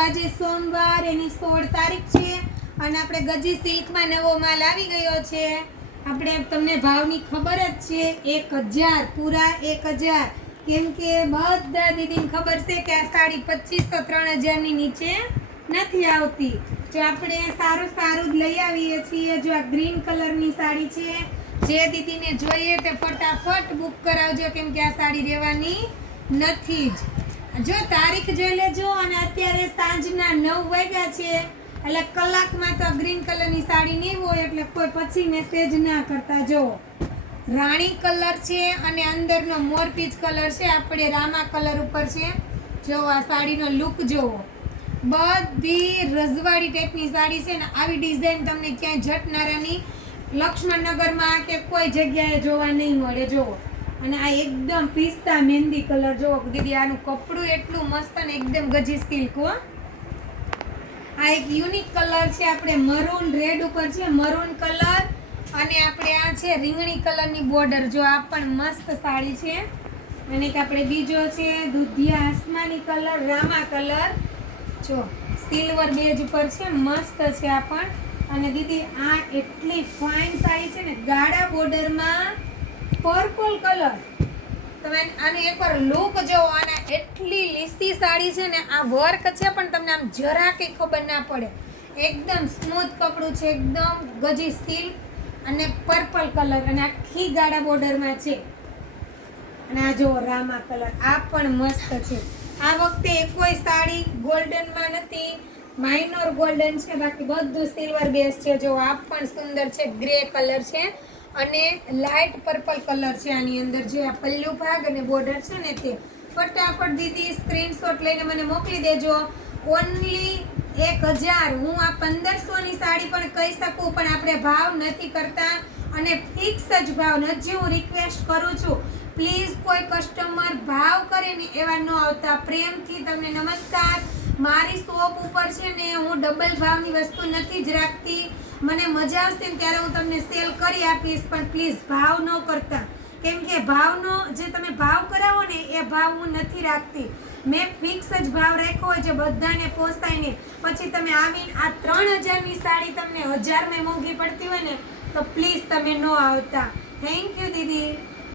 આજે સોમવાર એની 16 તારીખ છે અને આપણે ગજી સિલ્કમાં નવો માલ આવી ગયો છે. આપણે તમને ભાવની ખબર જ છે 1000 પૂરા 1000, કેમ કે બધા દીદીને ખબર છે કે આ સાડી 2500 3000 ની નીચે નથી આવતી. જો આપણે સારું સારું જ લઈ આવીએ છીએ. જો આ ગ્રીન કલરની સાડી છે, જે દીદીને જોઈએ તે ફટાફટ બુક કરાવજો, કેમ કે આ સાડી રહેવાની નથી જ. જો તારીખ જોઈ લેજો. અને અત્યારે સાંજના 9 વાગ્યા છે, એટલે કલાકમાં તો ગ્રીન કલરની સાડી નહીં હોય, એટલે કોઈ પછી મેસેજ ના કરતા. જો રાણી કલર છે અને અંદરનો મોરપીચ કલર છે, આપણે રામા કલર ઉપર છે. જો આ સાડીનો લુક જોવો, બધી રજવાડી ટાઈપની સાડી છે ને. આવી ડિઝાઇન તમને ક્યાંય જટનારાની લક્ષ્મણનગરમાં કે કોઈ જગ્યાએ જોવા નહીં મળે. જોવો, અને આ એકદમ પિસ્તા મહેંદી કલર. જોવો દીદી, આનું કપડું એટલું મસ્ત અને એકદમ ગજી સિલ્ક હો. આ એક યુનિક કલર છે, આપણે મરૂન રેડ ઉપર છે, મરૂન કલર. અને આપણે આ છે રીંગણી કલરની બોર્ડર. જો આ પણ મસ્ત સાડી છે. અને એક આપણે બીજો છે દૂધિયા આસમાની કલર, રામા કલર. જો સિલ્વર બેજ ઉપર છે, મસ્ત છે આ પણ. અને દીદી આ એટલી ફાઇન સાડી છે ને, ગાળા બોર્ડરમાં પર્પલ કલર. તમે આને એકવાર લુક જોવો. અને એટલી લીસી સાડી છે ને, આ વર્ક છે પણ તમને આમ જરા કંઈ ખબર ના પડે. એકદમ સ્મૂથ કપડું છે, એકદમ ગજી સિલ્ક અને પર્પલ કલર. અને આખી ગાળા બોર્ડરમાં છે. અને આ જો રામા કલર, આ પણ મસ્ત છે. આ વખતે કોઈ સાડી ગોલ્ડનમાં નથી, માઇનોર ગોલ્ડન છે, બાકી બધું સિલ્વર બેઝ છે. જો આ પણ સુંદર છે, ગ્રે કલર છે અને લાઇટ પર્પલ કલર છે. આની અંદર જે આ પલ્લુ ભાગ અને બોર્ડર છે ને, તે ફટાફટ દીદી સ્ક્રીનશોટ લઈને મને મોકલી દેજો. ઓનલી 1000. હું આ 1500 ની સાડી પણ કહી શકું, પણ આપણે ભાવ નથી કરતા અને ફિક્સ જ ભાવ. હજી હું રિક્વેસ્ટ કરું છું, પ્લીઝ કોઈ કસ્ટમર ભાવ કરે ને એવા ન આવતા. પ્રેમથી તમને નમસ્કાર. મારી શોપ ઉપર છે ને, હું ડબલ ભાવની વસ્તુ નથી જ રાખતી. મને મજા આવશે ને ત્યારે હું તમને સેલ કરી આપીશ, પણ પ્લીઝ ભાવ ન કરતા, કેમ કે ભાવનો જે તમે ભાવ કરાવો ને એ ભાવ હું નથી રાખતી. મેં ફિક્સ જ ભાવ રાખ્યો હોય જે બધાને પોસાય ને. પછી તમે આવીને આ 3000 ની સાડી તમને 1000 માં મોંઘી પડતી હોય ને, તો પ્લીઝ તમે ન આવતા. Thank you Didi.